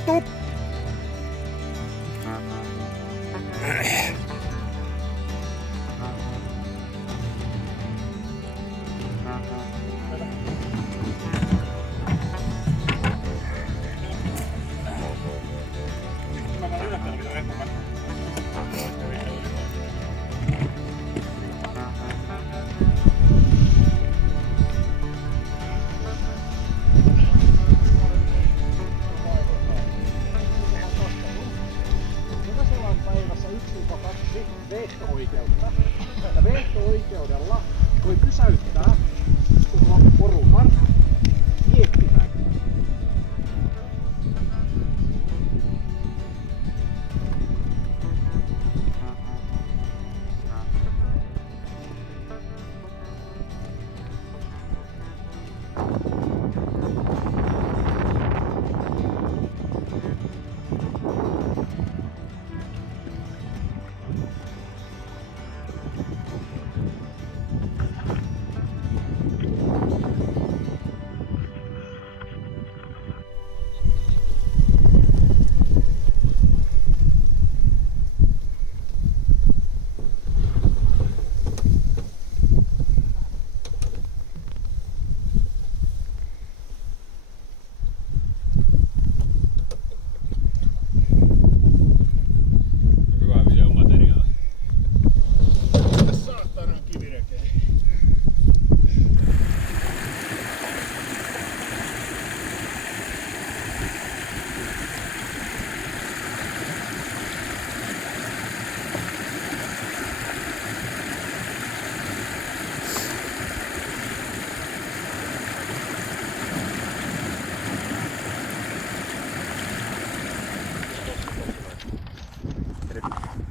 kaatu! veto-oikeutta. Ja veto-oikeudella voi pysäyttää koko porukan miettimään.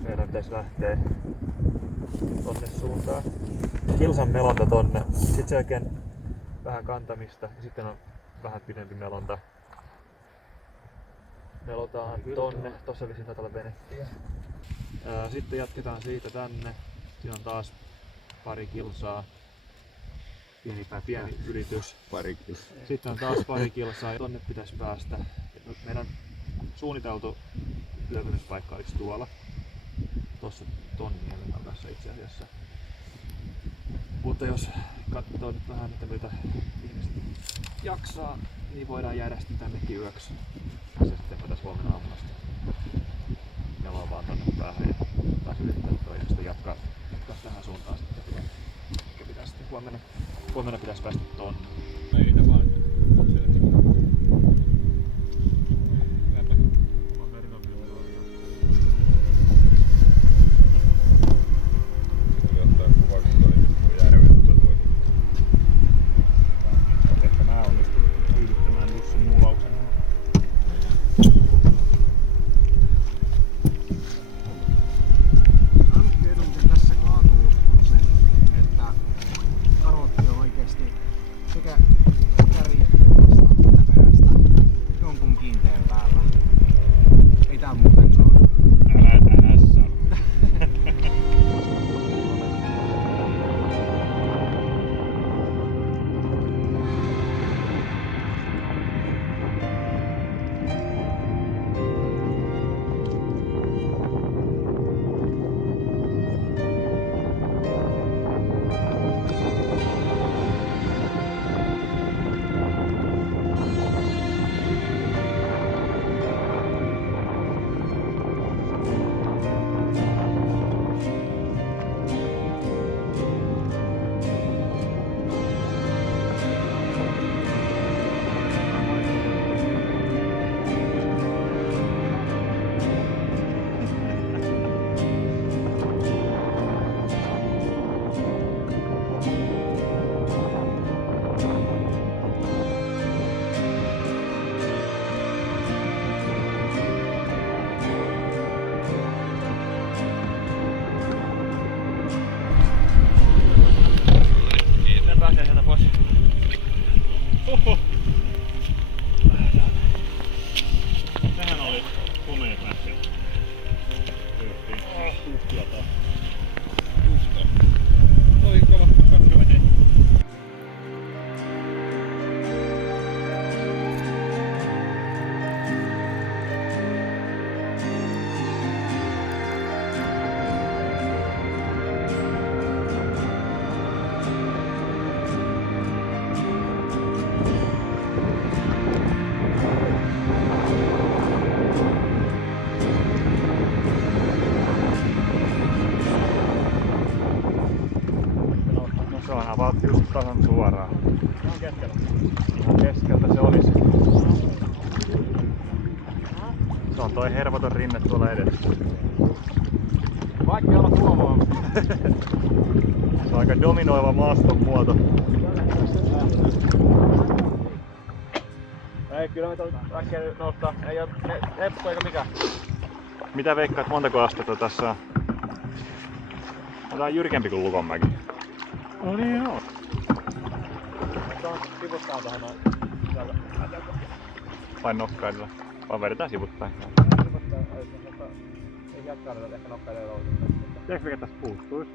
Meidän pitäisi lähteä tonne suuntaan. Kilsan melonta tonne, sitten sen jälkeen vähän kantamista ja sitten on vähän pidempi melonta. Melotaan tonne, tossa vissiin taitaa olla venettiä. Sitten jatketaan siitä tänne. Siinä on taas pari kilsaa. Pieni ylitys. Pari kilsaa. Sitten on taas pari kilsaa ja tonne pitäisi päästä. Meidän suunniteltu yöpymispaikka olisi tuolla. Tuossa tonnin kanssa itse asiassa. Mutta jos katsoo nyt vähän, että mitä ihmiset jaksaa, niin voidaan jäädä sitten tännekin yöksi. Ja sitten voitaisiin huomenna aamuna meloa vaan tonne päähän ja taas yrittää toisesta jatkaa tähän suuntaan sitten. Ehkä pitäisi sitten huomenna pitäisi päästä tonne. Meitä vaan. Sekä Avaat just tasan suoraan. Ihan keskellä. Ihan keskeltä se olisi. Se on toi hervoton rinne tuolla edessä. Vaikka olla huomaa. Se on aika dominoiva maaston muoto. Ei, kyllä me äkkiä nostaa. Ei oo heppu eikä mikään. Mitä veikkaat, montako astetta tässä on? Tää on jyrkempi kuin Lukonmäki. No niin joo. Sivuttaa tohon noin. Vai nokkailla? Vai vedetään sivuttain? Ei jatkailla, ehkä nokkailla ei ole. Tiedätkö mikä tässä puuttuis?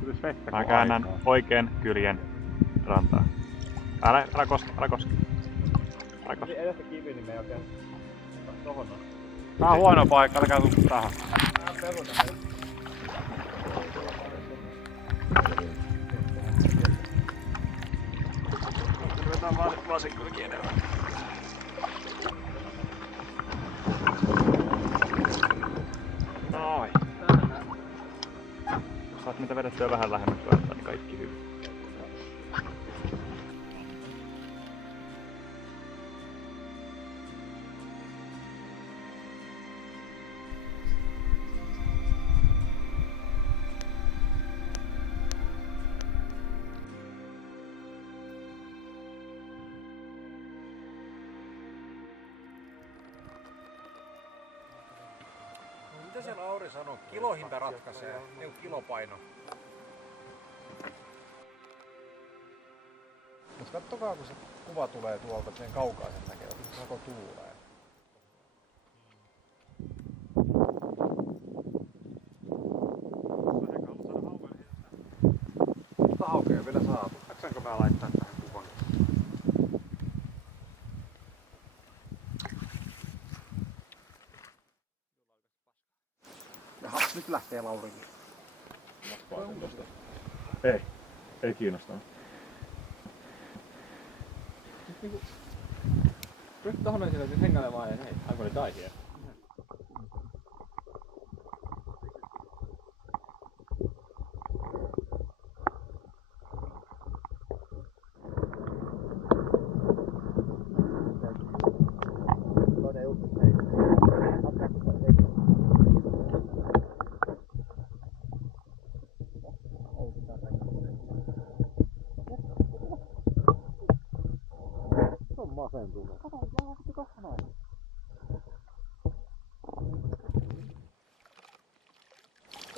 Tulis vettä. Mä käännän oikeen kyljen rantaan. Älä koske. Edestä kivi, niin me ei oikein tohon noin. Tää on huono paikka, älkää tuu tähän. Ruvetaan vasikkoikin enemmän. Noin. Jos saat niitä vedettyä vähän lähemmäksi rantaa, niin kaikki hyvin. Mitä siellä Auri sanoo? Kilohinta ratkaisee, ei kilopaino. Mutta kattokaa kun se kuva tulee tuolta, sen kaukaisen näkee, että sako tuulee. Mutta haukea on vielä saatu. Jaksaanko mä laittaa tähän kuvan? Jaha, nyt lähtee Laurikin. Ei kiinnostanut. Nyt tohon ensin löytyy hengailemaan ja hei, I'm gonna die here. Masentunut.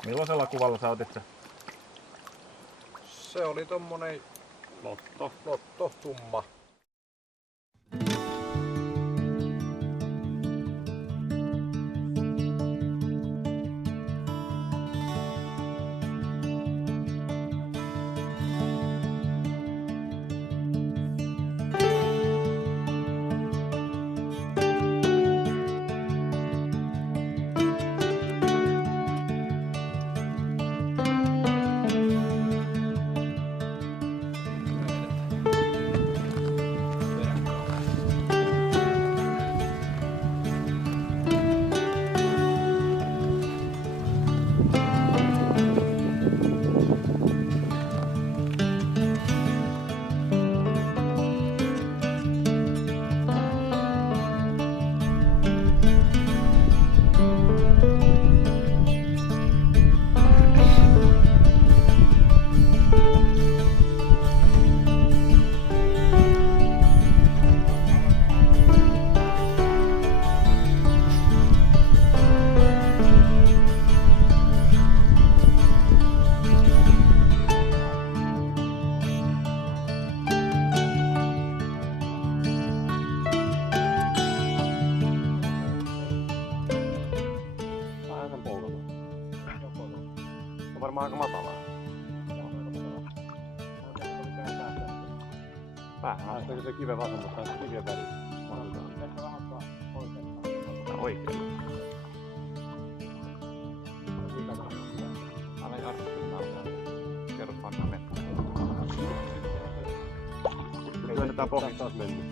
Millaisella kuvalla sä otit se? Se oli tommonen lotto tumma. Varmaan aika matalaa. Päähän. Päästäkö se kiven vasemmasta tai kiven välissä? Oikein. Älä jarruttaa. Kerro pannaan mennä. Työnnetään pohjasta. Taas mennyt.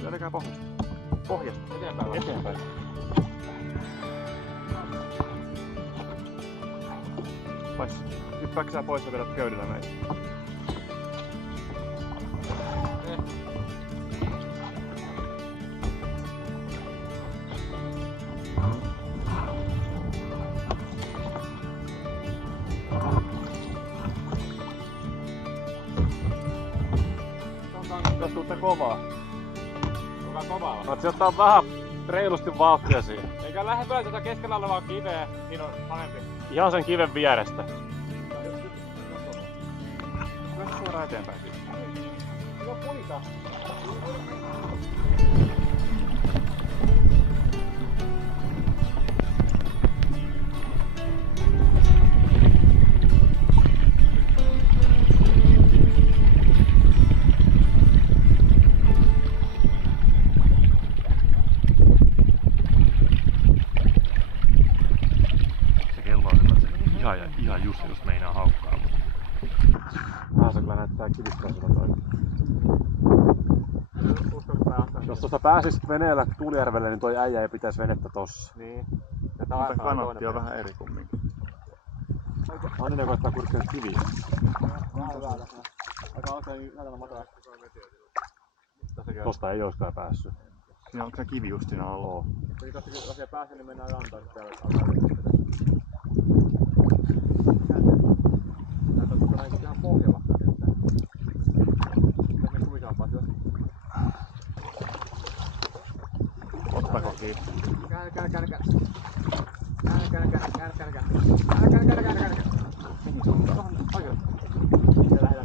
Työnnetään pohjasta. Pohjasta. Eteenpäin. Hyppäis. Hyppääksä sä pois ja vedät köydellä meitä? Jos tuutte kovaa. Kuka kovaa? Saat ottaa vähän reilusti vauhtia siihen. Eikä lähde vielä tätä keskellä olevaa kiveä, niin on parempi. Ihan sen kiven vierestä. Lähde suoraan eteenpäin siitä. Hyvä puita. Ihan just jos meinaa haukkaa. Vähän se kyllä näyttää kivistäiseltä toi. Jos tuosta pääsis veneellä Tuulijärvelle, niin toi äijä ei pitäisi venettä tossa. Niin. Mutta kanotti on vähän eri kumminkin. Anninen koittaa kurkkia kiviä. Vähän hyvää tässä. Aika oikein näytällä matala. Tosta ei oiskaan päässyt. Siinä onko se kivi just siinä alla? Eli jos ei pääse, niin mennään rantaan täällä. Näytätkö näin ihan pohjalla? Tänne kuvisaapaat jo. Ottako kiinni? Käännä.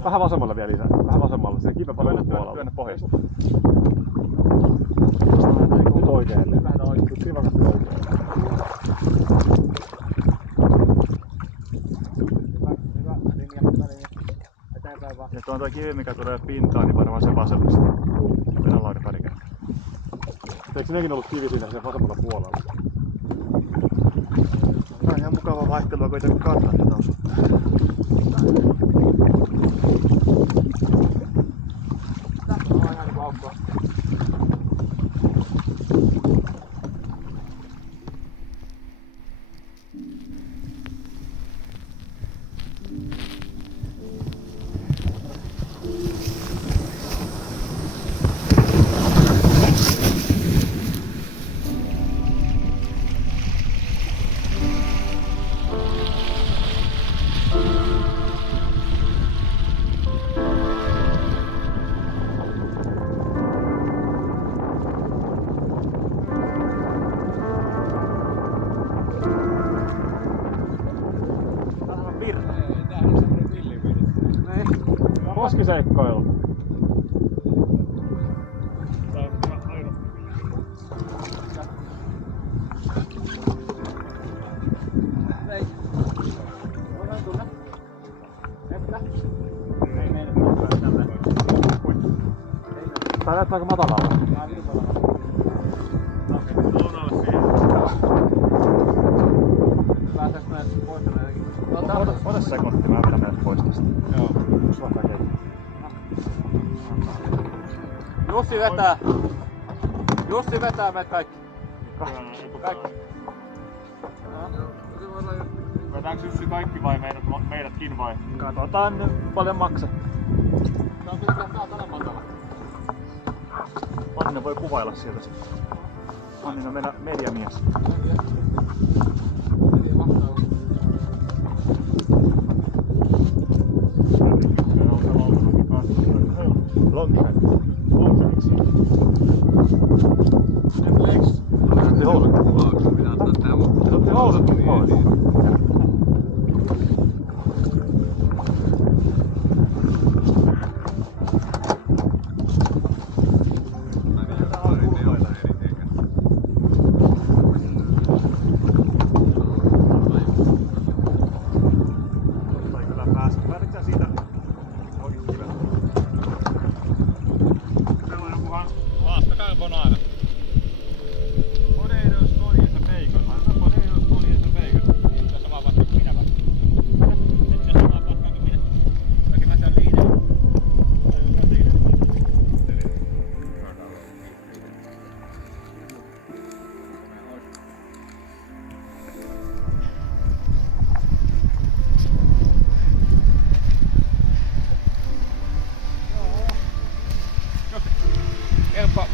Vähän vasemmalle vielä lisää. Vähän vasemmalle. Se kiven puolella. Työnnä pohjasta. Nyt oikealle. Nyt rivakasti oikealle. Ja tuo on tuo kivi, mikä tulee pintaan, niin varmaan se vasemmasta. Mennään laude pari kertaa. Eikö sinäkin ollut kivi siinä sen vasemmalla puolella? Tää on ihan mukavaa vaihtelua, kun ei tarvitse kantaa tätä osuutta. Tässä on ihan niinku aukkoa. Koskiseikkailu. Tää näyttää aika matalalla. Pääseekö me pois tänäänkin? Ota sekunti, mä vedän meidät pois tästä. Joo. Suotaan keikki. Jussi vetää meidät kaikki. Kaikki. Vetääks Jussi kaikki vai meidätkin vai? Katsotaan nyt paljon maksaa. Tää on kyllä saatana matala. Anninen voi kuvailla sieltä sitten. Anninen on meidän mediamies.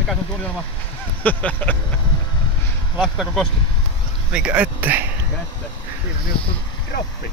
Mikä sun suunnitelma? Lasketaanko koski? Mikä ettei? Kättä. Siinä on niinku kroppi.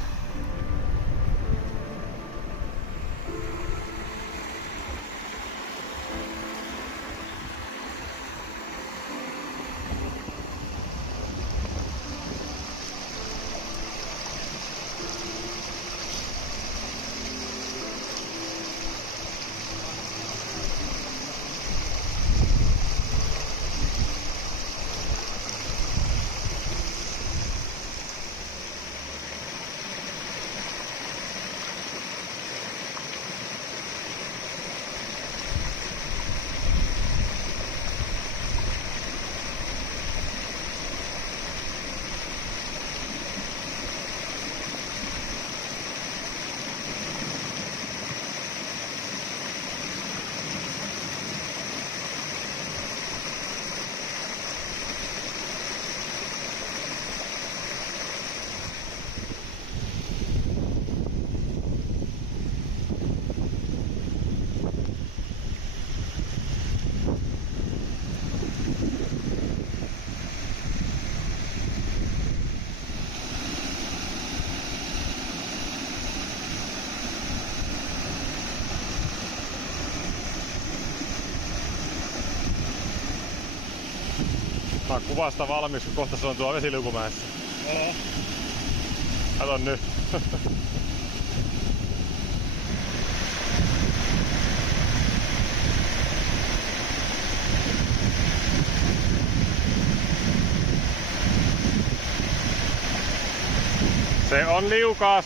Tää on kuvasta valmis, kun kohta se on tuolla Vesiliukumäessä. Kato nyt. Se on liukas.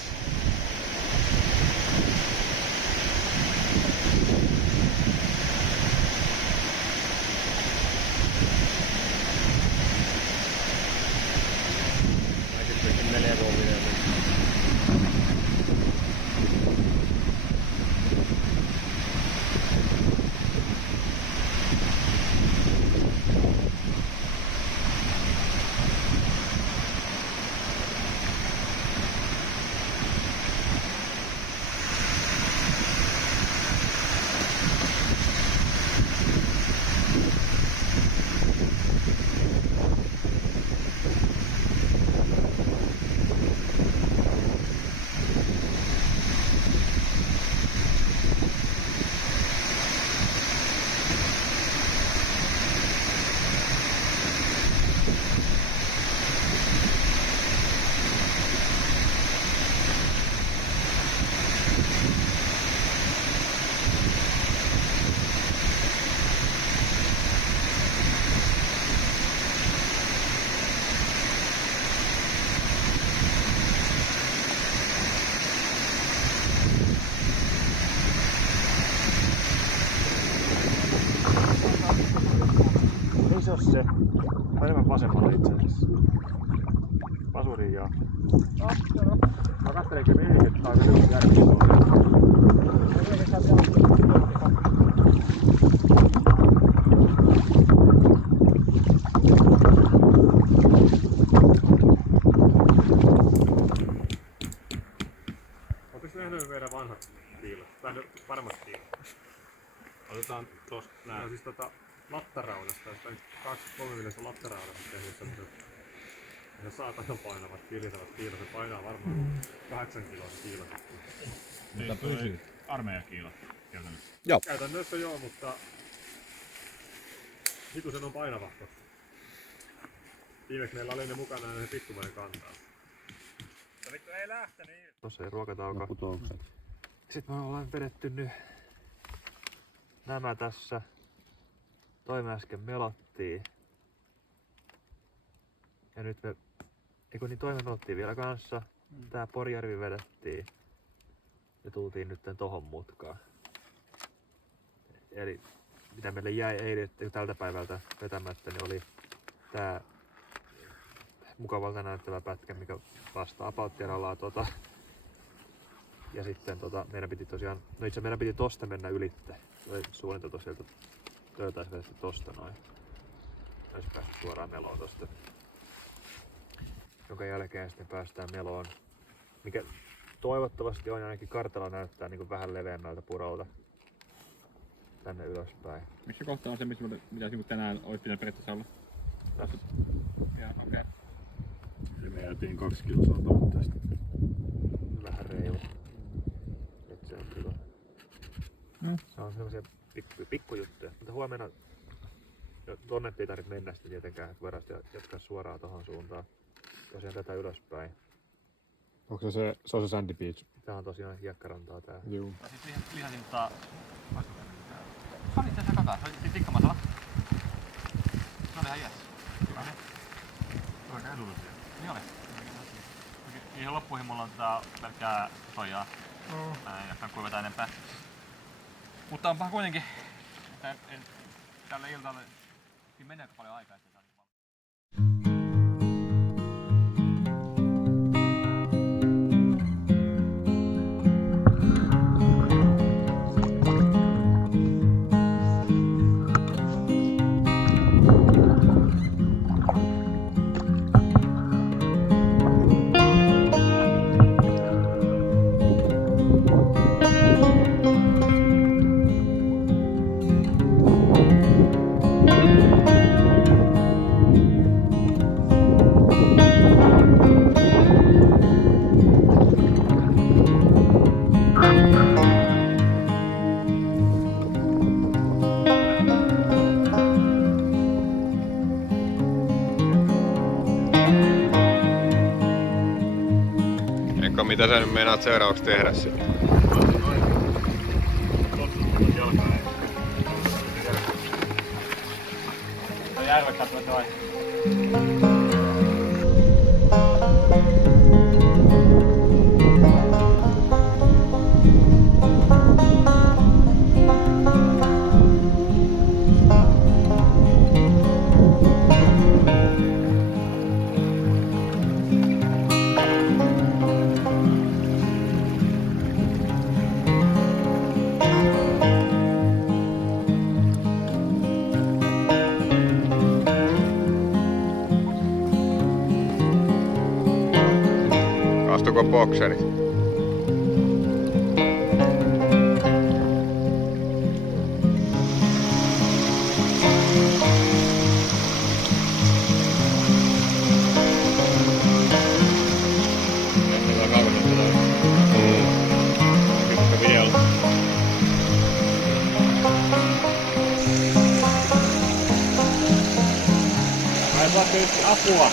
Ei se oo se. Enemmän vasemmalle itse asiassa. Pasuriin ja... Mä kattelenkin mihin, että tää on yksi järki. Ootteko nähnyt meidän vanhat tiilat? Tai paremmat tiilat? Otetaan tosta nää. No siis lattaraudasta, josta 2-3 miljoista lattaraudasta tehnyt semmoset ihan saatanan painavat kilisevat kiilot. Se painaa varmaan 8 kiloa se kiilo. Niin toi armeijakiilo käytännössä. Joo. Käytännössä joo, mutta hitusen on painava. Viimeksi meillä oli ne mukana ja ne pikkumainen kantaa. Mutta vittu ei lähtenyt. Tossa ei ruokatauko. Sitten me ollaan vedetty nyt nämä tässä. Toi me äsken melottiin. Ja nyt me... Eiku niin toi me melottiin vielä kanssa. Tää Porjärvi vedettiin. Ja tultiin nyt tohon mutkaan. Eli mitä meille jäi eilen tältä päivältä vetämättä, niin oli tää mukavalta näyttävä pätkä, mikä vastaa Apauttieralaa ja sitten meidän piti tosiaan, no itse meidän piti tosta mennä ylitte. Suunniteltu sieltä Töötäisvedestä tosta noin. Olisi päästy suoraan meloon tosta. Jonka jälkeen sitten päästään meloon, mikä toivottavasti on ainakin kartalla näyttää niin kuin vähän leveämmältä purolta. tänne ylöspäin. Missä kohtaa on se, missä mitä tänään olisi pitänyt periaatteessa olla? Tässä. Joo, okei. Eli me jäätiin 2 kilsaa tavoitteesta. Vähän reilu. Nyt se on hyvä. No. Se on sellaisia pikkujuttuja. Mutta huomenna tonne ei tarvitse mennä sitten tietenkään, että voidaan jatkaa suoraan tohon suuntaan. Tosiaan tätä ylöspäin. Onko se on se Sandy Beach? Tää on tosiaan hiekkarantaa tää. Juu. Ja sit lihasin se on itse asiassa kakaa, se oli siis tikkamasala. Se oli ihan jees. Hyvä. Oikein edullut siellä. Niin oli. Niihin loppuihin mulla on pelkkää soijaa. Mä en jaksanut kuivata enempää. Mutta onpahan kuitenkin, että tälle iltalle siinä menee paljon aikaa, että saa Mitä sä nyt meinaat seuraavaksi tehdä sitten? järvet katsotaan vai? Kastuko bokserit? Apua!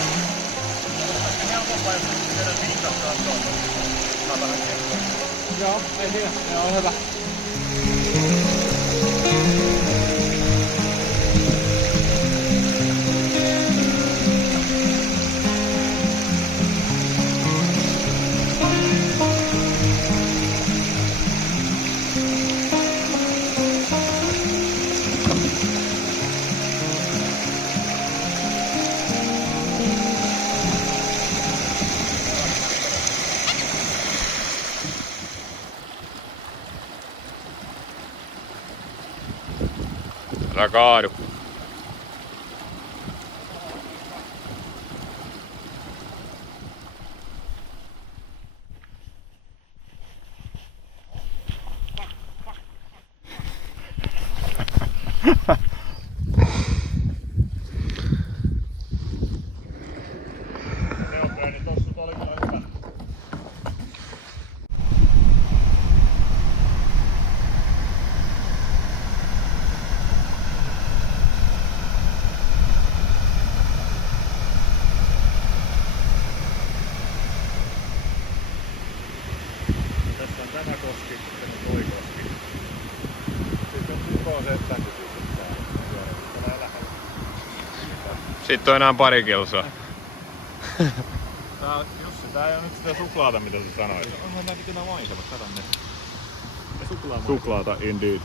Joo, ei siinä. Se on hyvä. Älä kaadu. Tämä koski, sitten on toi koski. Sitten on koko se säkytys täällä. Sitten on enää pari kilsaa. Jussi, tää ei oo nyt sitä suklaata, mitä sä sanoit. Onhan näkin tämä maisemat, kato ne. Suklaata indeed.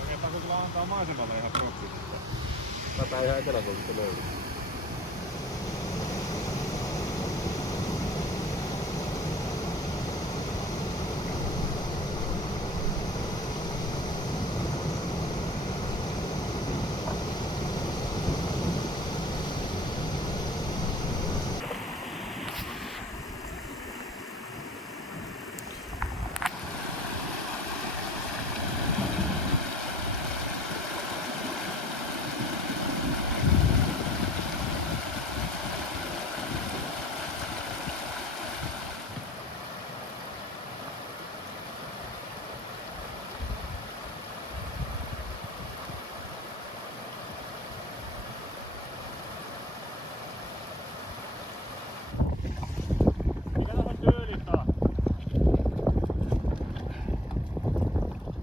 Oikeastaan kyllä antaa maisemalle ihan propsit. Tätä ihan Etelä-Suomesta löytyy.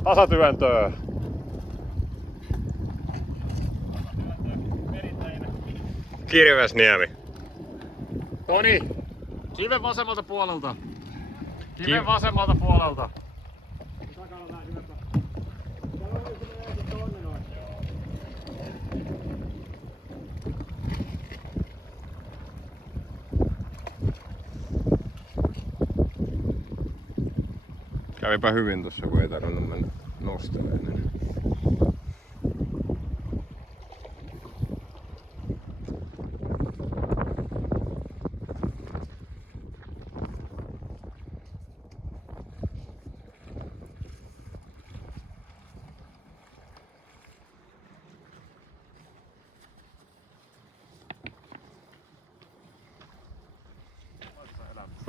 Tasatyöntöä. Kirvesniemi. Toni, kiven vasemmalta puolelta. Kiven vasemmalta puolelta. Kävipä hyvin tossa, kun ei tarvinnut mennä nostelemaan.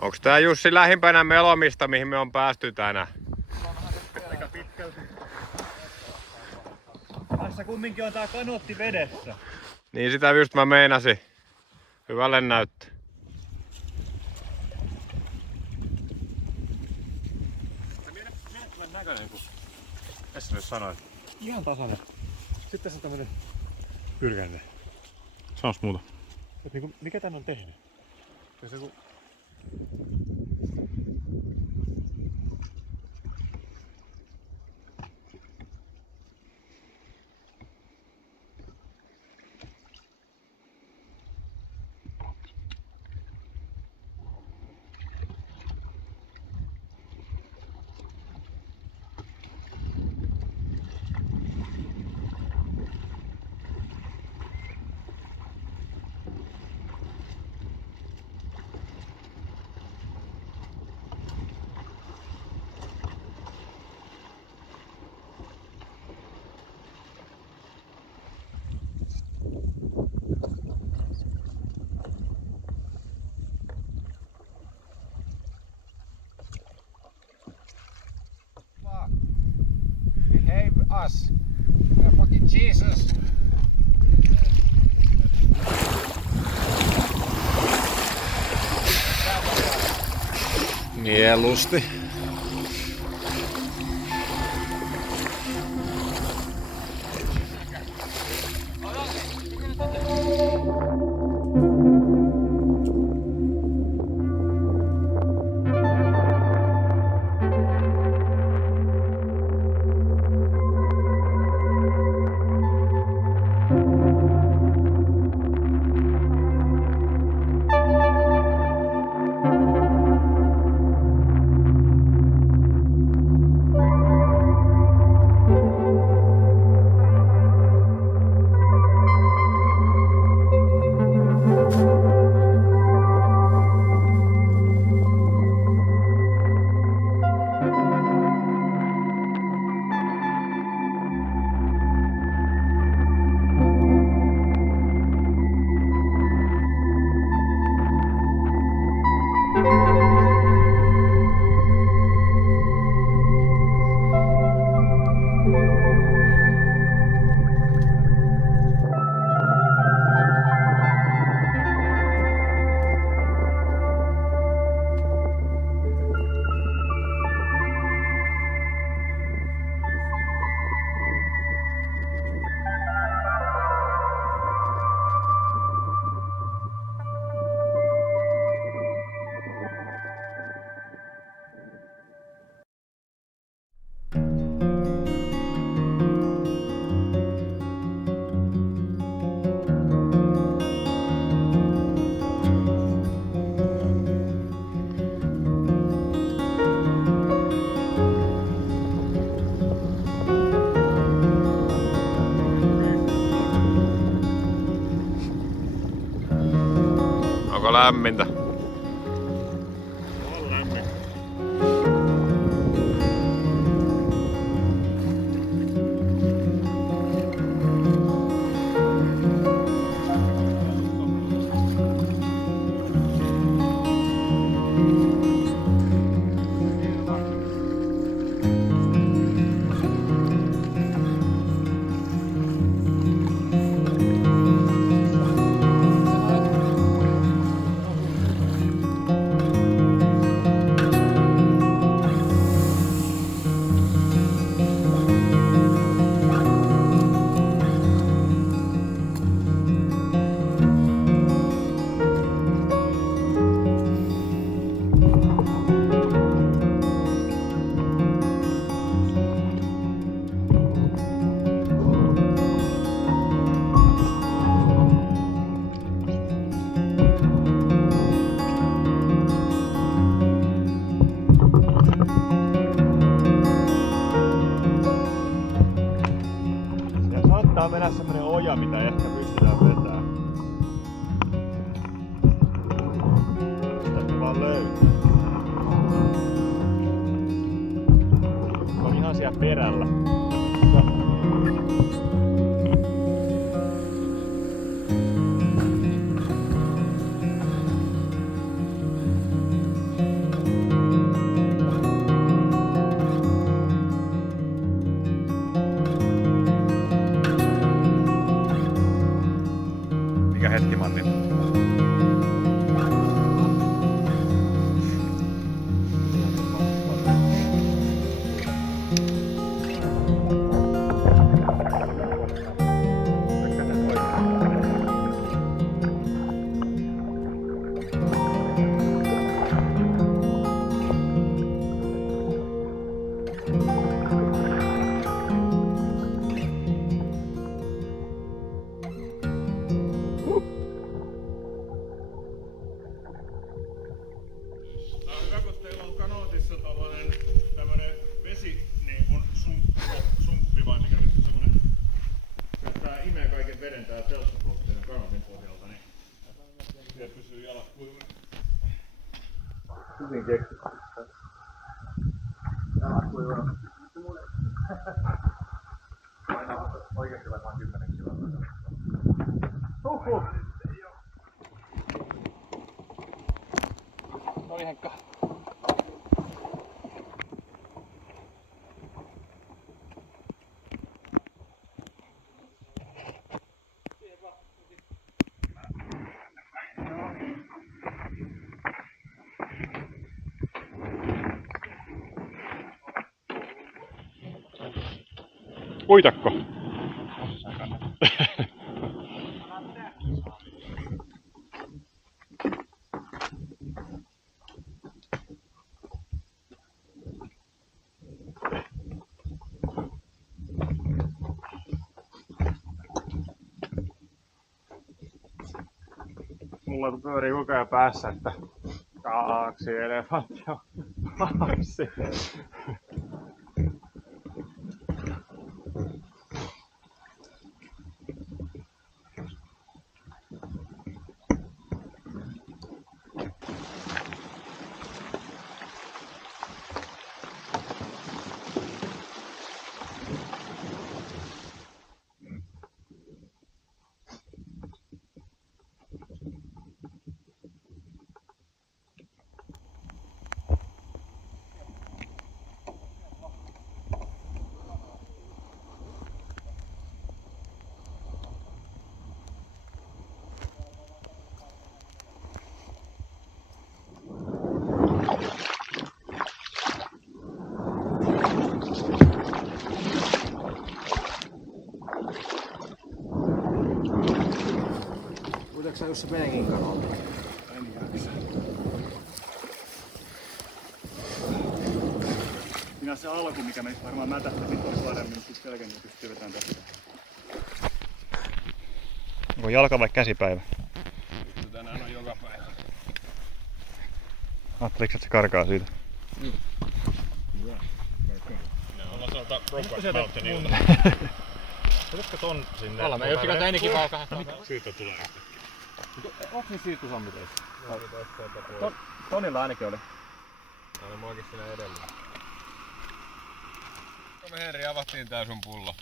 Onks tää Jussi lähimpänä Melomista, mihin me on päästy tänään? Aika pitkälti. Tässä kumminkin on tää kanotti vedessä. Niin sitä just mä meinasin. Hyvälle näyttää. Mielettömän näköinen, kun Esse nyt sanoi. Ihan tasainen. Sitten se on tämmönen pyrkänne. Sanois muuta. Et niinku, mikä tän on tehnyt? Se kun... Behave us. We are fucking Jesus. Mieluusti. Onko lämmintä? On lämmin. löytää. Se on ihan siellä perällä. Mikä hetki, Matti? Tää on hyvä, kun teillä on kanootissa tämmönen vesi sumppi vai mikä vittu semmonen. Tää imee kaiken veden tää telssapoltteen kanootin pohjalta, niin siellä pysyy jalat kuivana. Hyvin keksitty. Jalat kuivana. Aina oikeesti varmaan 10 kiloa. Noniin Henkka. Uitakko. Mulla pyörii koko ajan päässä, että 2 elefanttia lapsi. Uitaks sä Jussi meidänkin kanalta? En jaksa. Minä se alku, mikä me varmaan mätähtäisi olisi paremmin, niin sitten selkeästi pystyy vetämään tästä. Onko jalka vai käsipäivä? Tänään on joka päivä. Ajatteliko, että se karkaa siitä? Ollaan sieltä Brokeback Mountainilta. Otatko ton sinne? Olla me yksikö teinikin valkaa. Siitä tulee. Onks niin siirtosammiteissä? Tonilla ainakin oli. Aina muakin siinä edellä. Me Henri avattiin tää sun pullo.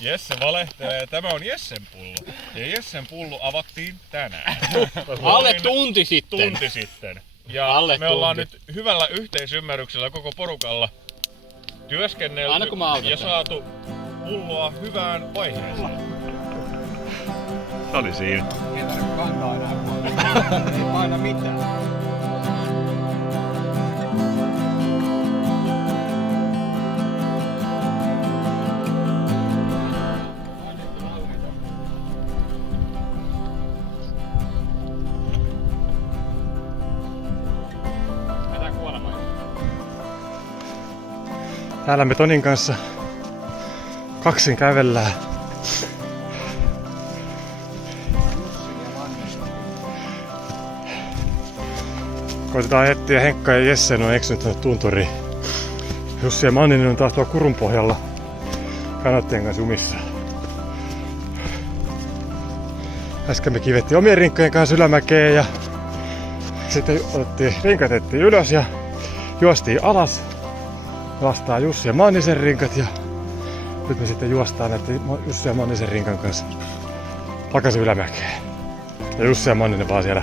Jesse valehtelee. Tämä on Jessen pullo. Ja Jessen pullo avattiin tänään. Alle tunti sitten. Tunti sitten. Ja Alle me ollaan tunti. nyt hyvällä yhteisymmärryksellä koko porukalla työskennelty Aina kun mä autan ja tän. saatu pulloa hyvään vaiheeseen. Se oli siinä. Ei tarvitse kantaa enää huolta. Ei paina mitään. Täällä me Tonin kanssa kaksin kävellään. Koitetaan etsiä Henkka ja Jesse, ne on eksynyt tuonne tunturiin. Jussi ja Manninen on taas tuolla kurun pohjalla kanoottien kanssa jumissa. Äsken me kivettiin omien rinkkojen kanssa ylämäkeen ja sitten otettiin rinkat ylös ja juostiin alas. Vastaan Jussi ja Mannisen rinkat ja nyt me sitten juostaan näiden Jussi ja Mannisen rinkan kanssa takaisin ylämäkeen. Ja Jussi ja Manninen vaan siellä,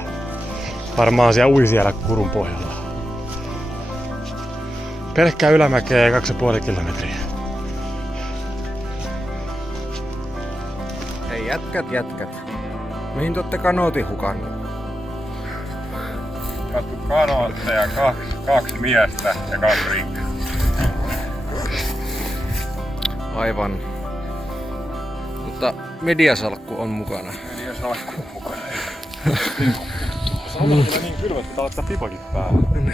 varmaan siellä ui siellä kurun pohjalla. Pelkkää ylämäkeä ja 2,5 kilometriä. Hei jätkät. Mihin te ootte kanootin hukannut? Kattu kanootteja, kaksi miestä ja 2 rinkkaa. Aivan. Mutta mediasalkku on mukana. Mediasalkku on mukana. Se on kyllä niin kylmä, että laittaa pipakin päälle.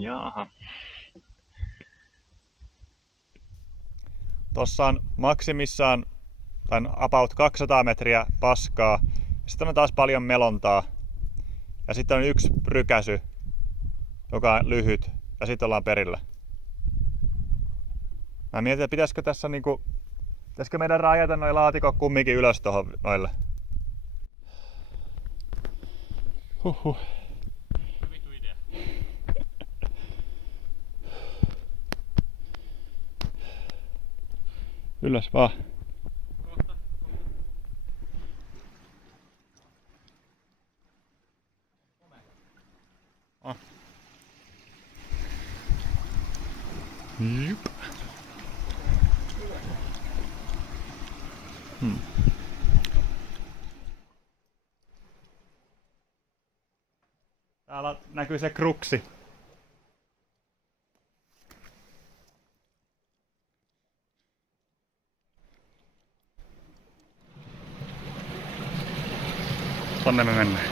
Jaaha. Tossa on maksimissaan about 200 metriä paskaa. Sitten on taas paljon melontaa. Ja sitten on yksi rykäsy, joka on lyhyt. Ja sitten ollaan perillä. Mä mietin, että pitäisikö meidän rajata noi laatikot kumminkin ylös tohon noille. Huhhuh. Ylös vaan. Jup. Täällä näkyy se kruksi. Tonne me mennään.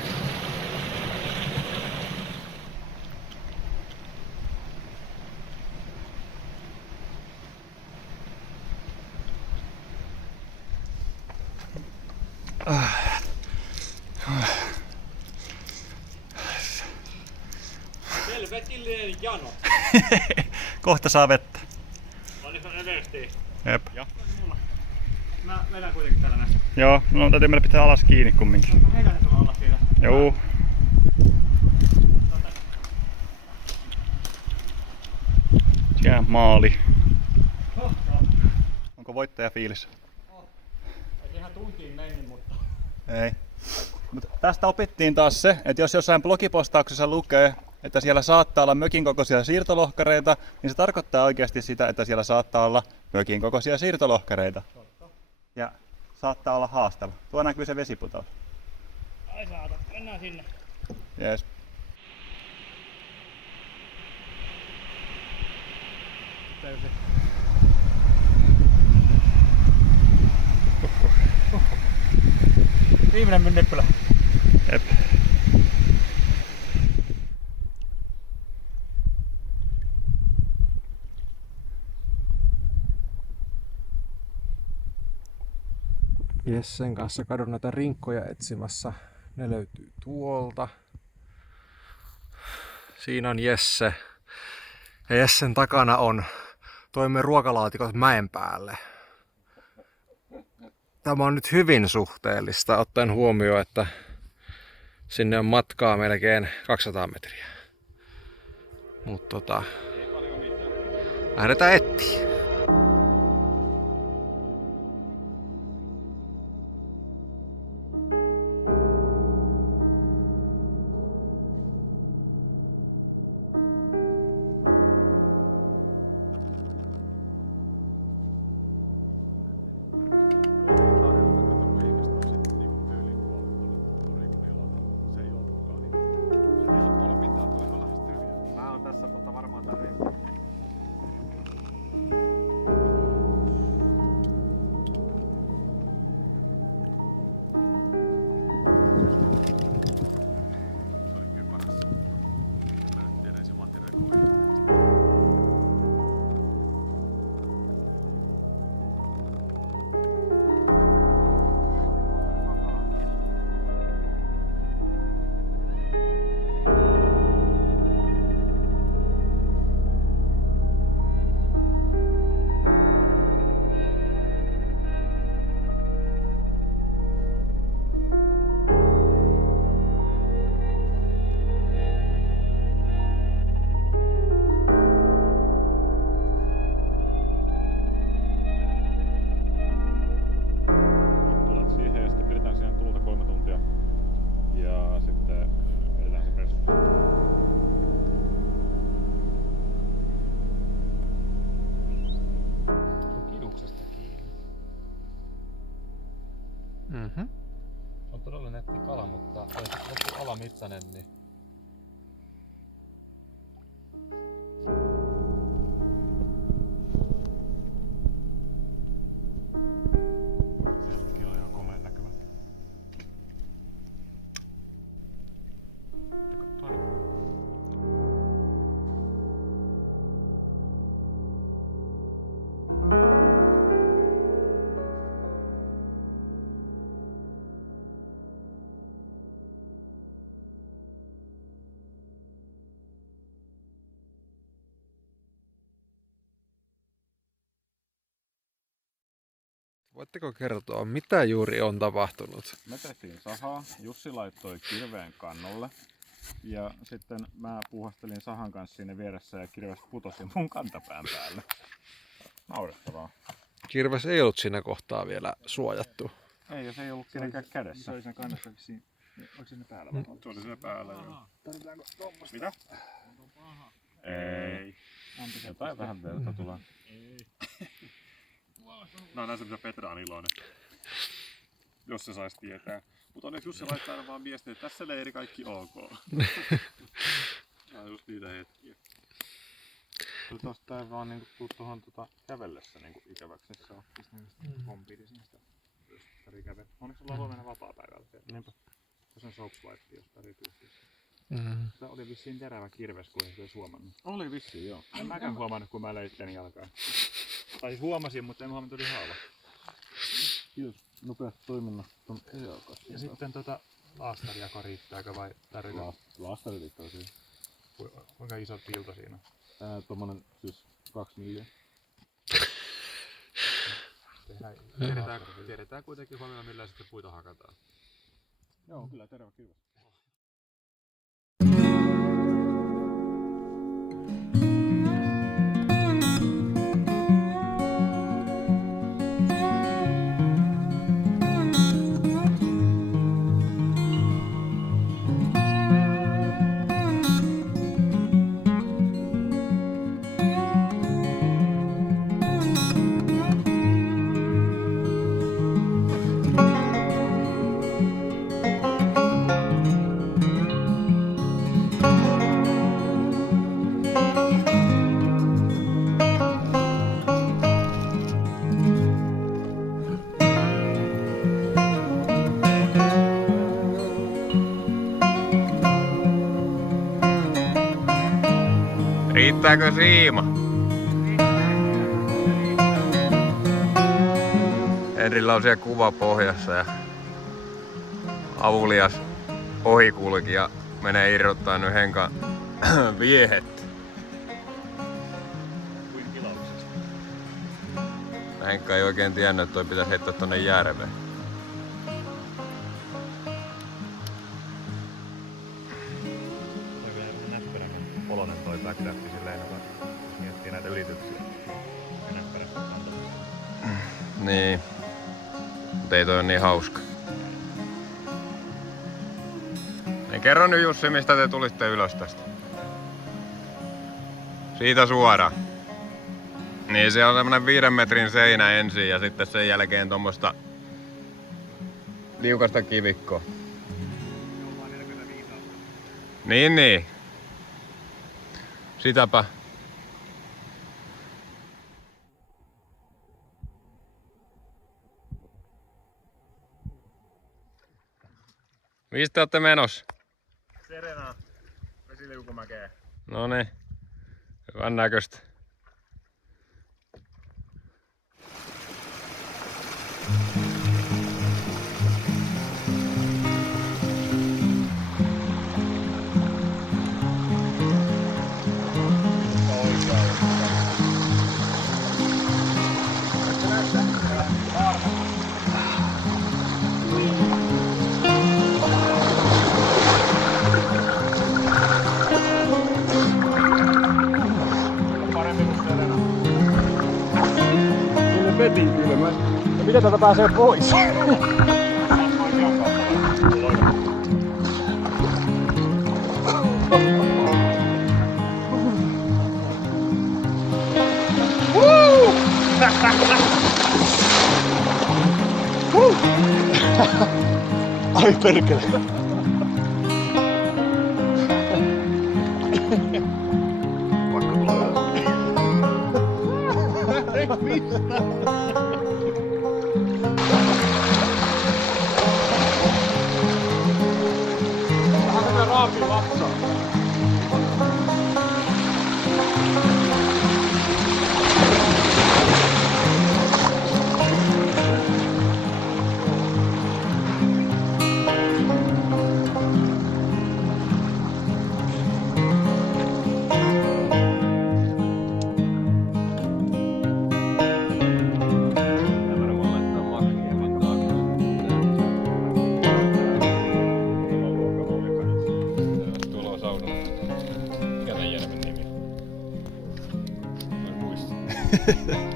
Helvetillinen jano. Kohta saa vettä. Oliko everstiin? Jep. Joo. Mä vedän kuitenkin tällainen. Joo, no täytyy meillä pitää alas kiinni kumminkin. Mä heitän sulla alas siitä. Joo. Siellä maali. Onko voittaja fiilis? Ei ihan tuntiin mennyt, mutta... Ei. Mut tästä opittiin taas se, että jos jossain blogipostauksessa lukee, että siellä saattaa olla mökin kokoisia siirtolohkareita, niin se tarkoittaa oikeasti sitä, että siellä saattaa olla mökin kokoisia siirtolohkareita. Ja saattaa olla haastava. Tuo näkyy se vesiputaus. Ai saata, mennään sinne. Jees. Viimeinen nyppylä. Jep. Jessen kanssa kadun näitä rinkkoja etsimässä. Ne löytyy tuolta. Siinä on Jesse. Ja Jessen takana on toimme ruokalaatikot mäen päälle. Tämä on nyt hyvin suhteellista, ottaen huomioon, että sinne on matkaa melkein 200 metriä. Mutta lähdetään etsiä. Mä oon tässä varmaan tää On todella netti kala, mutta jos loppu alamitsainen, niin Sieltäkin on ihan komea näkymä. Voitteko kertoa, mitä juuri on tapahtunut? Me tehtiin sahaa, Jussi laittoi kirveen kannolle ja sitten mä puuhastelin sahan kanssa siinä vieressä ja kirves putosi mun kantapään päälle. Naurettavaa. Kirves ei ollut siinä kohtaa vielä suojattu. Ei, jos ei ollut kenenkään kädessä. Se oli siinä kannassa vissiin. Oliko se siinä päällä vai? Se oli siinä päällä jo. Tarvitaanko tuommoista? Mitä? Ei. Jotain vähän verta tulee. Nää on se, mitä Petra on iloinen. Jos se sais tietää. Mutta onneksi Jussi laittaa aina vaan viestiä, että tässä leiri kaikki ok. Tää on just niitä hetkiä. Tuosta ei vaan niinku tuu tuohon kävellessä niinku ikäväksi. Se on Pompiti sinistä. Onneksi sulla on huomenna vapaa-päivällä siellä? Niinpä. Tuossa on soapswipe jostain erityisesti. Mm. Tämä oli vissiin terävä kirves, kun ei se huomannut. Oli vissiin, joo. En mäkään huomannut, kun mä leitteni jalkaan. Tai huomasin, mutta en huomannut, tuli haava. Kiitos nopeasti toiminnasta ton EO-kasvun. Ja sitten laastariako riittääkö vai tarvitaan? Laastari riittää siinä. Kuinka iso tilto siinä on? Tommonen siis 2 milliä. Tiedetään kuitenkin huomenna millä sitten puita hakataan. Joo, kyllä terävä kirves. Riittääkö siima? Henrillä on siellä kuva pohjassa ja avulias ohikulkija menee irrottaa nyt Henkan viehet. Kuin tilauksesta. Henkka ei oikein tiennyt, että toi pitäisi heittää tonne järveen. Tämä on vielä vähän näppäränä. oloinen toi backdappi silleen, joka miettii näitä ylityksiä. Niin. Mutta ei toi ole niin hauska. Niin kerro nyt Jussi, mistä te tulitte ylös tästä. Siitä suoraan. Niin se on semmonen 5 metrin seinä ensin ja sitten sen jälkeen tommosta liukasta kivikkoa. Niin. Sitäpä. Mistä olette menossa? Serena vesiliukumäkeen. Noniin. Hyvän näköistä. Vetin kylmä. Ja miten tätä pääsee pois? Ai perkele. Pakko tulla. Mistä? Vähän raapi vatsaa.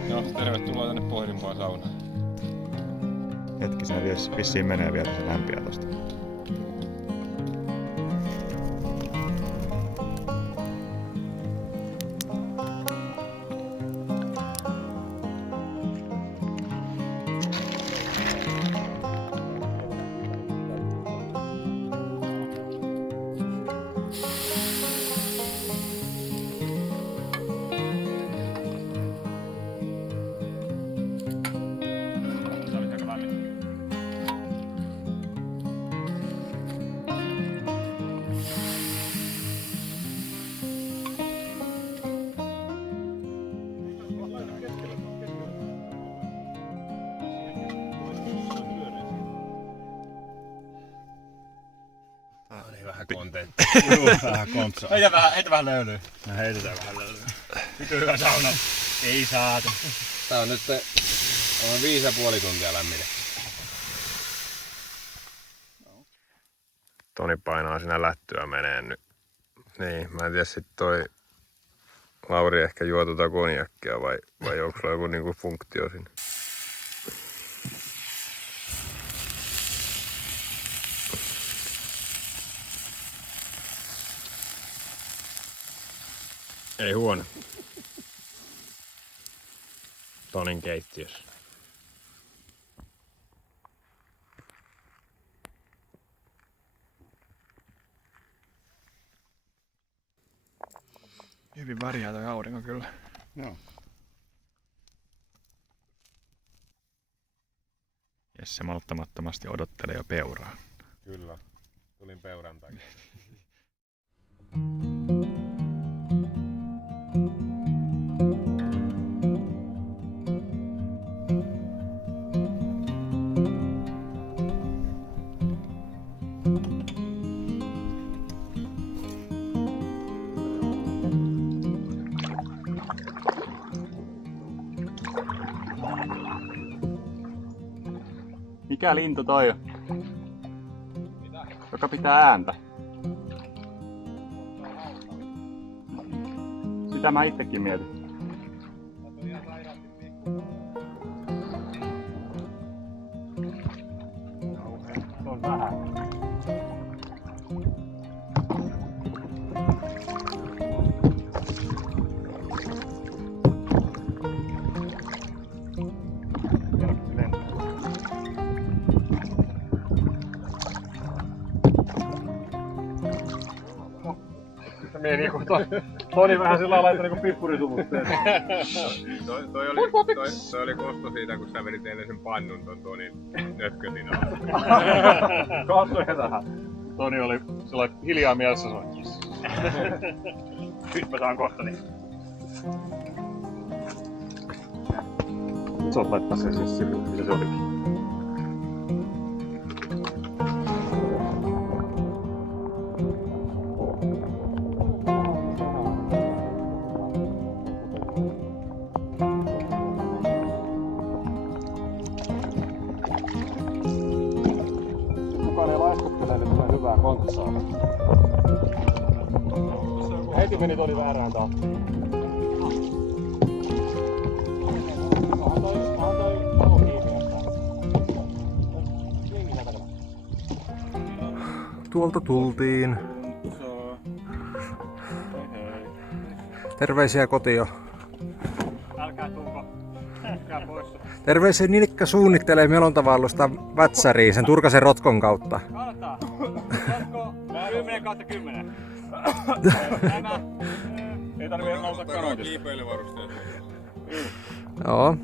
Joo, tervetuloa tänne Pohjoisempaan saunaan. Hetkisen vissiin menee vielä se lämpiä tosta. Vähän kontentti. Vähän kontsaa. Heitä vähän löylyä. No heitetään vähän löylyä. Nyt hyvä sauna. Ei saatu. Tää on nyt 5,5 tuntia lämmin. Toni painaa siinä lättyä menee nyt. Niin, mä en tiedä sit toi Lauri ehkä juo tota konjakkia vai onko sulla joku niinku funktio siinä? Ei huono. Tonin keittiössä. Hyvin väriä toi aurinko kyllä. Joo. Jesse malttamattomasti odottelee jo peuraa. Kyllä. Tulin peuran takia. Mikä lintu toi on? Joka pitää ääntä. Sitä mä itsekin mietin. On vähän. Toni vähän sillä lailla, että niinku pippurisuvutteen. Toi oli kosto siitä, kun sä vedit eilen sen pannun ton Tonin nökkötin alle. Katsoin tähän. Toni oli sellainen hiljaa mielessä sanoi, yes. Nyt mä saan kohta niin. Nyt sä oot laittaa sen siis sivuun, mitä se olikin. Heti meni Toni väärään tahtiin. Onhan toi palo kiinni jostain. Tuolta tultiin. Terveisiä kotiin. Älkää tulko. Älkää pois. Terveisiä Nilkka suunnittelee melontavallusta Vätsäriin sen Turkasen rotkon kautta. Kannattaa. Jatko 10/10. Tämä. Ei tarvitse nousta kanoitista. Kiipeilyvarusteet. Joo.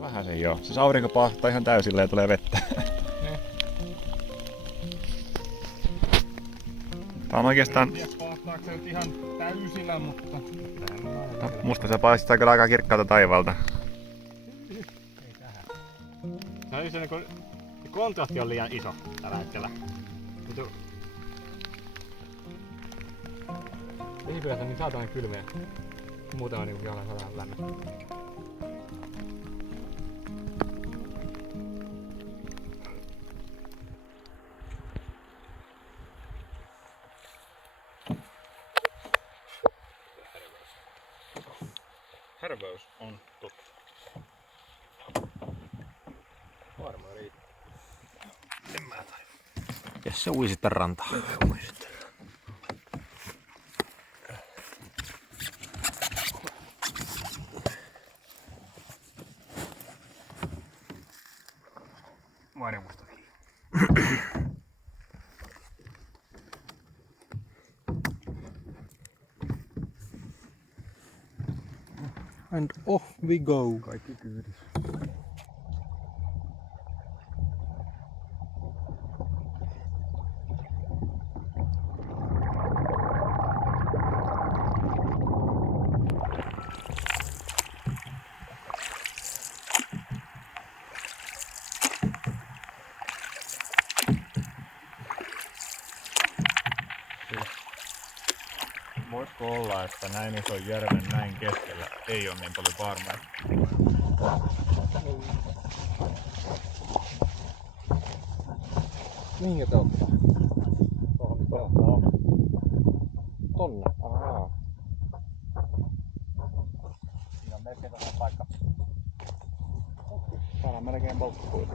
Vähän se joo. Siis aurinko pahtaa ihan täysillä ja tulee vettä. Tää on oikeastaan... Pahtaako se nyt ihan täysillä, mutta... No, musta se paistaa kyllä aika kirkkaalta taivaalta. Se kontrasti on liian iso tällä hetkellä. Vihipyötä niin saatanan kylmiä. Muuten on niinku ihan lämmin. Härväys on totta. Varmaan riittää. Ja se ui sitten rantaan. Varmusta. And off we go. Kaikki kyydis. Voisiko olla, että näin ison järven näin keskellä ei ole niin paljon paarmeja? Mihinkä te ottaa? Tonne. Ahaa. Siinä on melkein tässä paikka. Täällä on melkein polttopuita.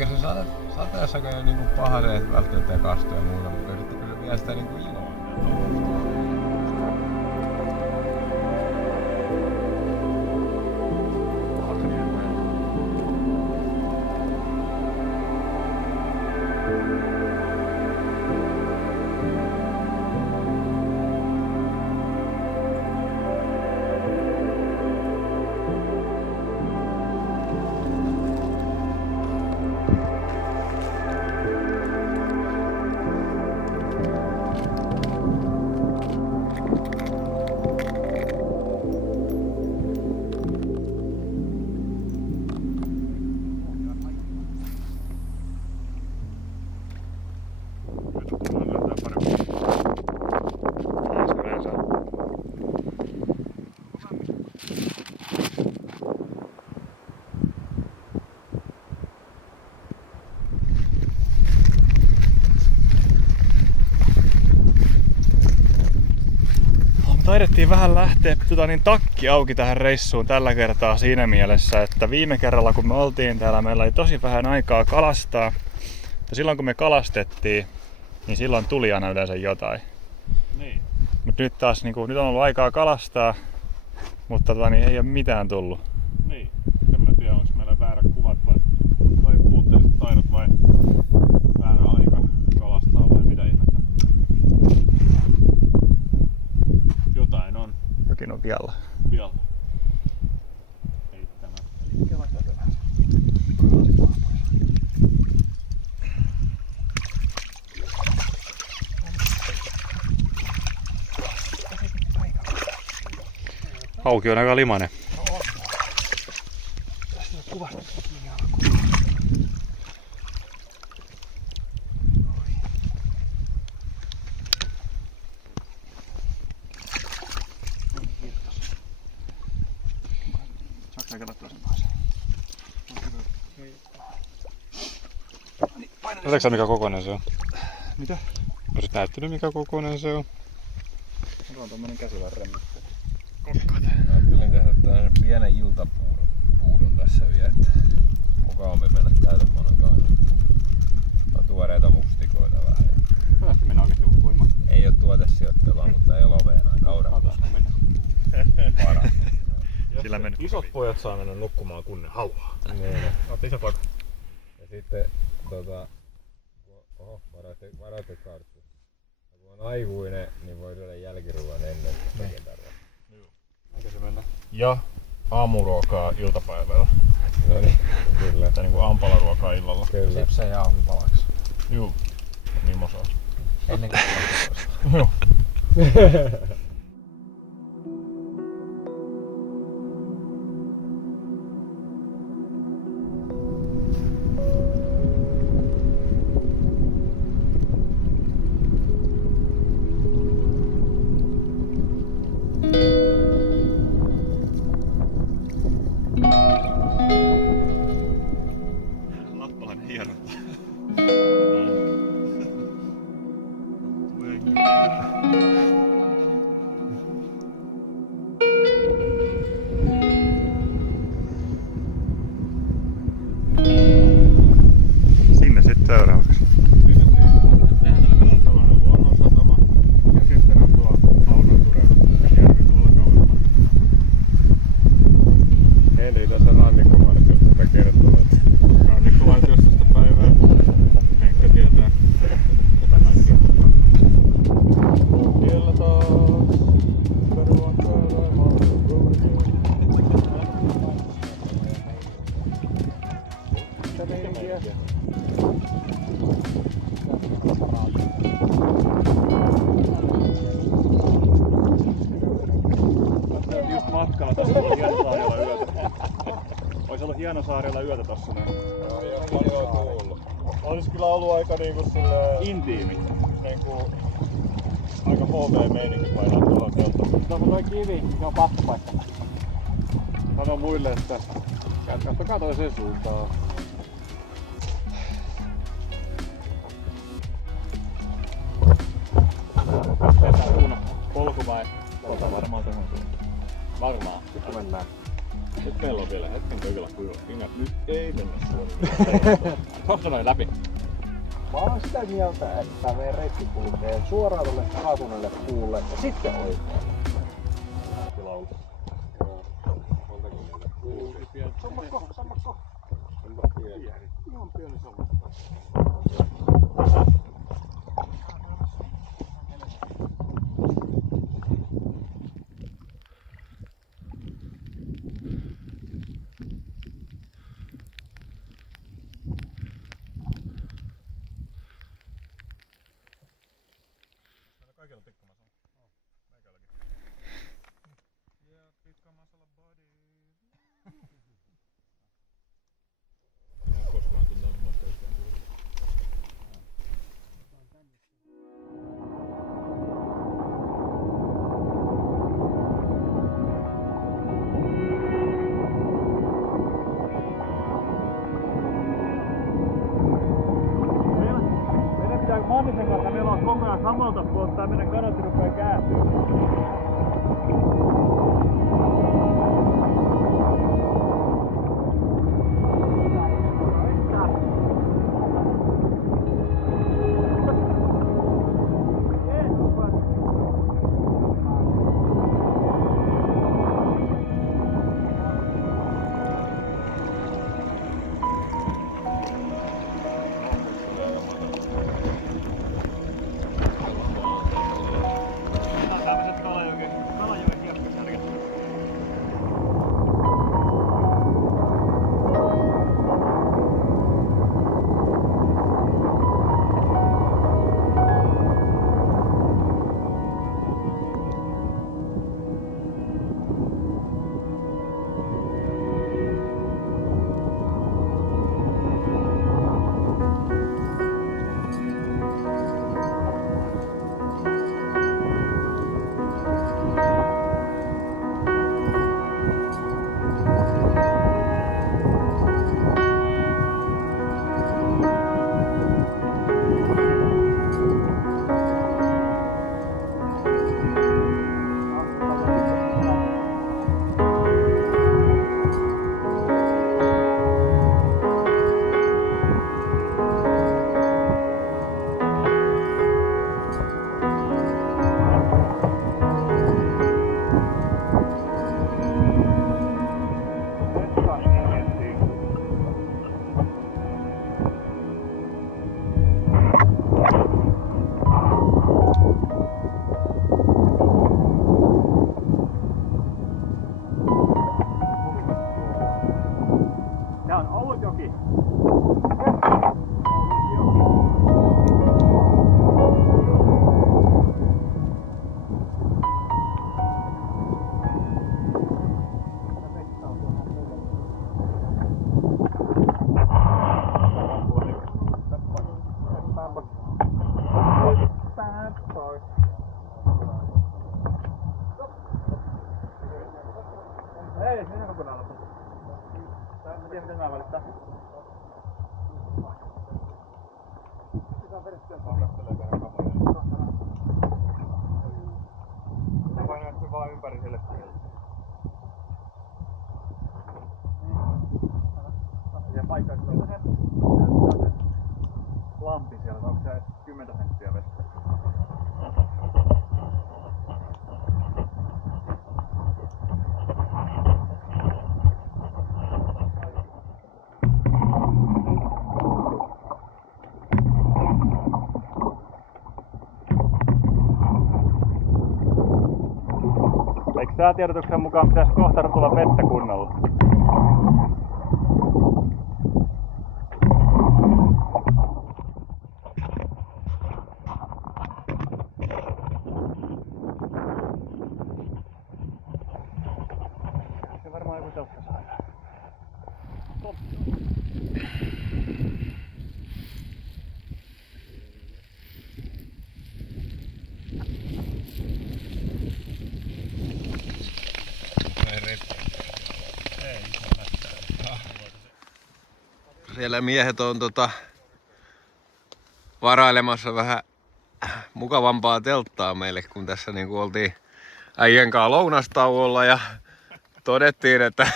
eikä se sateessakaan niinku paha se, että välttämättä kastuu ja muuta, mutta sitten kyllä se vie sitä niinku iloa. Taidettiin vähän lähteä takki auki tähän reissuun tällä kertaa siinä mielessä, että viime kerralla kun me oltiin täällä, meillä oli tosi vähän aikaa kalastaa. Ja silloin kun me kalastettiin, niin silloin tuli aina yleensä jotain. Niin. Mut nyt taas nyt on ollut aikaa kalastaa, mutta ei ole mitään tullut. Niin. En mä tiedä, onko meillä väärät kuvat vai puutteelliset taidot vai väärä aika kalastaa vai mitä ihmettä. Jotain on Jokin on vielä. vielä. Heittämään. Hauki on aika limainen. Näetkö sä mikä kokoinen se on? Mitä? Olisit näyttänyt mikä kokoinen se on? Mulla on tommonen käsivarren. Ajattelin tehdä tällainen pienen iltapuudun tässä vielä, että mukavampi mennä täydenmonen kanssa. On tuoreita mustikoita vähän. Hyvästi mennä oikeesti uimaan. Ei oo tuotesijoittelua, mutta ei ole loveenaan kaudan. Sillä mennyt. Isot pojat saa mennä nukkumaan kunne hauhaa. Niin. Oot iso poika. Ja sitten varate karttu. Kun on aikuinen, niin voi syödä jälkiruuan ennen takintarvaa. Mikä se mennä? Ja aamuruokaa iltapäivällä. No niin, kyllä. Tai niinku ampalaruokaa illalla. Kyllä. Sipsejä ja aamupalaksi. Juu. Mimosaa. Ennen kuin Joo. Lappalainen hieronta. Sinne sitten seuraavaksi. Tehdään tällainen luonnonsatama ja sitten on tuo Aunatureen järvi tuolla kauempana. Henri tässä rannikkovartiosta tätä kertoo. Rannikkovaltiostosta päivää. Henkka tietää. Kuka näin Siellä taas. Peruan kailemaan. Mitä meininkiä? Just matkalla tässä oli Hienosaarella yötä. Ois ollut Hienosaarella yötä tossa näin. Olis kyllä ollut aika niinku silleen intiimi. Niinku aika HV-meininki painaa tuolla teltta. Tuossa on toi kivi, mikä on pappapaikka. Sano muille, että katsokaa toiseen suuntaan. Polku vai? Ota varmaan tohon suuntaan. Varmaan. Sitten mennään. Nyt meillä on vielä hetken kaikilla kuivat kengät. Nyt ei mennä suoraan. Kohta noin läpi. Mä oon sitä mieltä, että meidän reitti kulkee suoraan tuonne kaasuneelle puulle ja sitten oikein. Sammakko. Ihan pieni sammakko. Kaikilla pikkumasalla. Meikäälläkin. Ja pitkä masala body. Mä koskaan tuntuu omasta oikein tuolla. Meidän pitää Mannisen kanssa meillä koko ajan samalta, kun tää meidän kanotti rupee kääntyä. Tää on Oulutjoki. Hei, minä kokonaan lopun. Mä tiedän miten mä valittaa. Sitä on vedettyä tarkastelee vielä kamoja. Painoitko vaan ympäri sille tielle. Ja paikka, että on se lampi siellä, onko se 10 senttiä vettä? Eikö säätiedotuksen mukaan pitäisi kohta tulla vettä kunnolla? Se varmaan joku teltta saadaan. Siellä miehet on varailemassa vähän mukavampaa telttaa meille, kun tässä niin oltiin äijän kanssa lounastauolla ja todettiin, että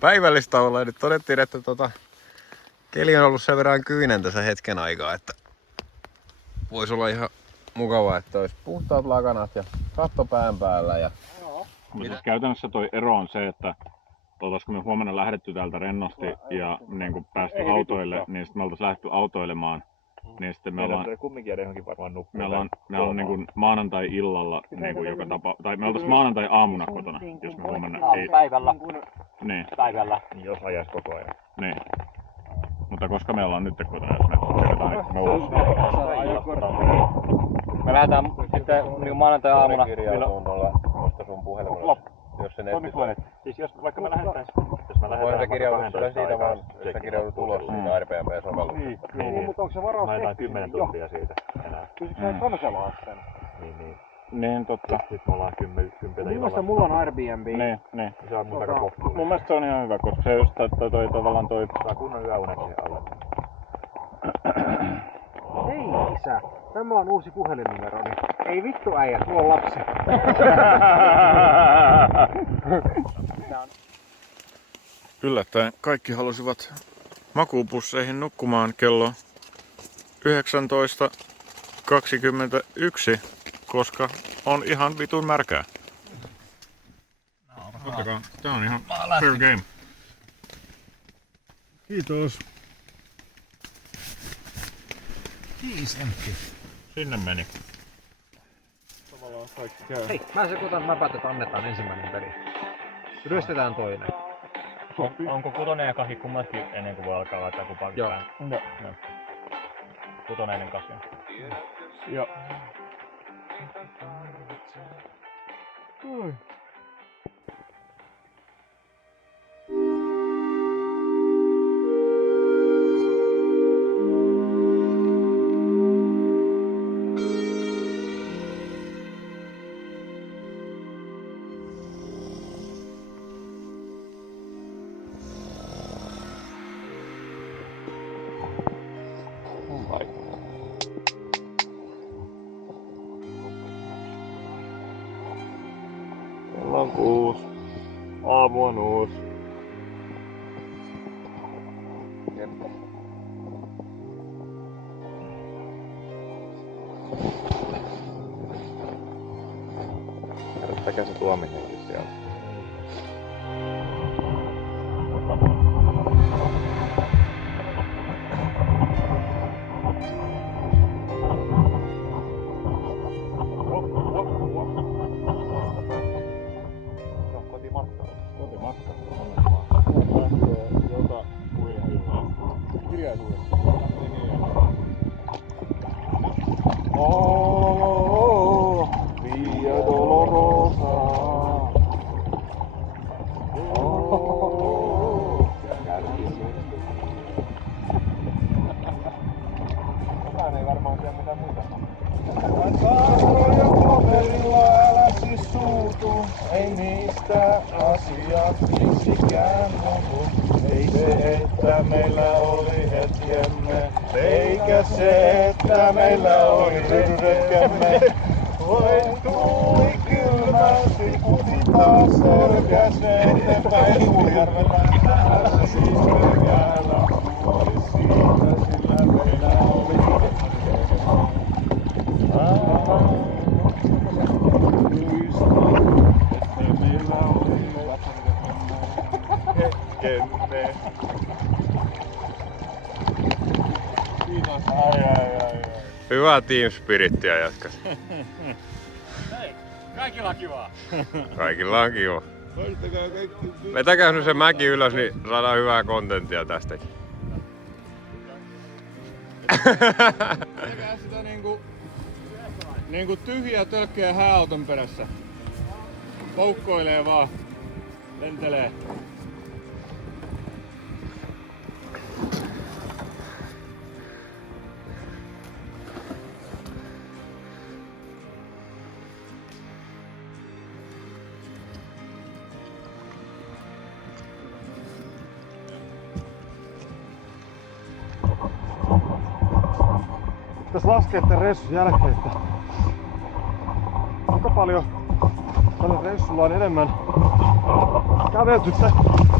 Päivällistauolla. ja nyt todettiin, että keli on ollut sen verran kyinen tässä hetken aikaa, että voisi olla ihan mukavaa, että olisi puhtaat lakanat ja katto pään päällä. Ja Mutta siis käytännössä toi ero on se, että oltaisiko me huomenna lähdetty täältä rennosti ja niin kun päästy autoille, niin sitten me oltaisiin lähdetty autoilemaan. Niin sitten me ollaan kumminkin jäädä johonkin varmaan nukkumaan. Me ollaan niin kuin maanantai-illalla niin kuin joka tapa, tai me oltaisiin maanantai-aamuna kotona, jos me huomenna ei. Päivällä. Niin. Päivällä. Jos ajaisi koko ajan. Niin. Mutta koska me ollaan nyt kotona, jos me tsekataan nyt noulussa. Me lähdetään sitten niin maanantai-aamuna. kirjautuu tuosta sun puhelimella. Jos se netti... Siis jos vaikka me lähdettäis... Voin se kirjautua sulle siitä vaan, jos se kirjautuu tulos siitä RPM-sovelluksesta. Niin, mutta onko se varaus tehty? 10 tuntia siitä enää. Pystytkö sä kanselaa sen? Niin. Niin, totta. Nyt me ollaan 10 illalla. Mulla on Airbnb. Niin. Se on mun aika kohtuullinen. Mun mielestä se on ihan hyvä, koska se just toi tavallaan toi... Saa kunnon yöunet siihen alle. Hei isä, tämä on uusi puhelinnumero. Ei vittu äijät, mulla on lapsi. Yllättäen kaikki halusivat makuupusseihin nukkumaan kello 19:21, koska on ihan vitun märkää. Ottakaa, tää on ihan fair game. Kiitos. Sinne meni. Tavallaan kaikki käy. Hei, mä sekoitan, mä päätän, että annetaan ensimmäinen peli. Ryöstetään toinen. Onko kutonen ja kahi kummatkin ennen kuin voi alkaa laittaa kumpaankin Joo. päin? Joo. Kutonen ennen kahia. Joo. Kello on 6. Aamu on uusi. Herättäkää se tuomihenki siellä. Via Dolorosa. Mä ei varmaan tiedä mitään muuta. Kasvoja paperilla, älä siis suutu. Ei niistä asiat miksikään muutu. Ei se, että meillä oli hetkemme, eikä se, että meillä oli retkemme. Voi tuuli kylmästi, kuti taas selkäsne eteenpäin. Kuljärvellä päällä siis pelkäällä oli siitä, sillä meillä oli hetkemme. Kiitos. Ai. Hyvää team spirittiä jatkas. Hei, kaikilla on kivaa. Kaikilla on kiva. Vetäkää nyt se mäki ylös, niin saadaan hyvää kontenttia tästäkin. Tekää sitä niinku tyhjää tölkkejä hääauton perässä. Poukkoilee vaan. Lentelee. Tässä laskee tämän reissun jälkeen, että kuinka paljon tällä reissulla on enemmän kävelty tai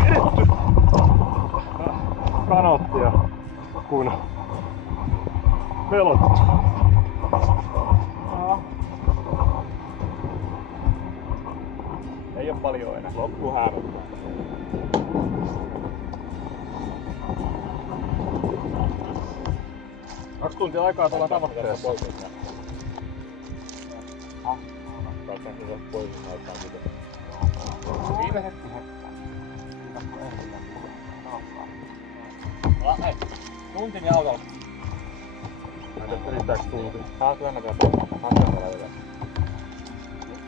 vedetty kanoottia, kun pelottu. Ei oo paljon enää. Loppu häämöttää. Kaksi tuntia aikaa tuolla tavoitteessa. Viime hetki Tunti niin autolla. riittääks tunti?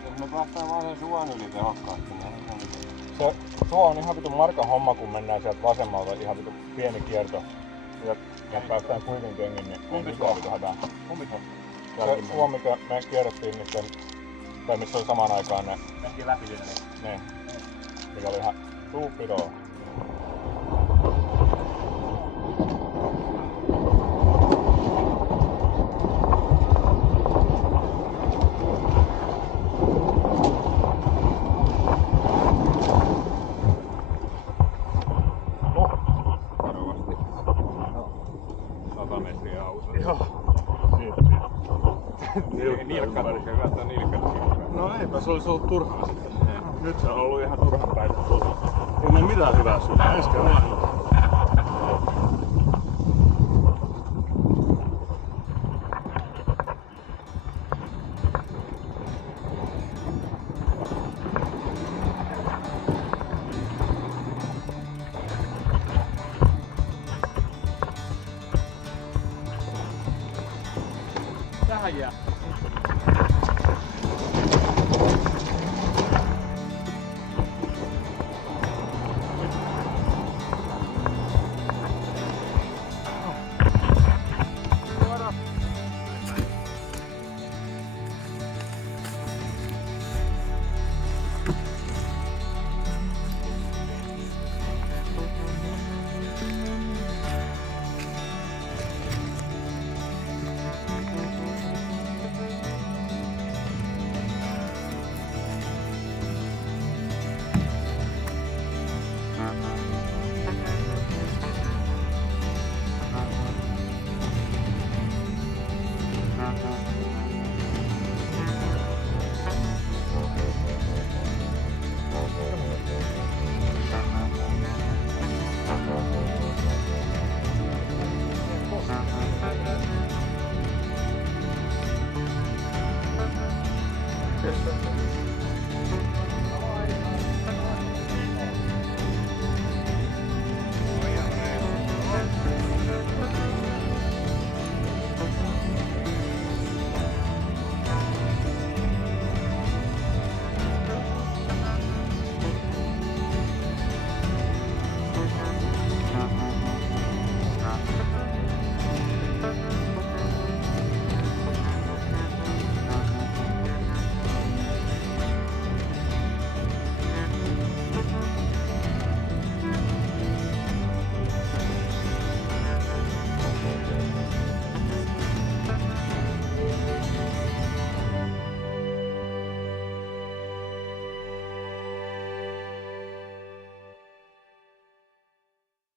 Jos me päästään vaan sen suon yli tehokkaasti, niin Se suo on ihan vitun markan homma, kun mennään sieltä vasemmalta ihan vitun pieni kierto. Ja päästään kuivin kengin, niin ei mitään vitun hätää. Se suo, mikä me kierrettiin niitten, tai missä oli samaan aikaan ne, Mentiin läpi siinä. ne mikä oli ihan suupidoo. No eipä se olisi ollut turhaa sitten. Nyt se on ollut ihan turhan päivä. Ilman mitään hyvää syytä. Ensi kerralla. Tähän jää.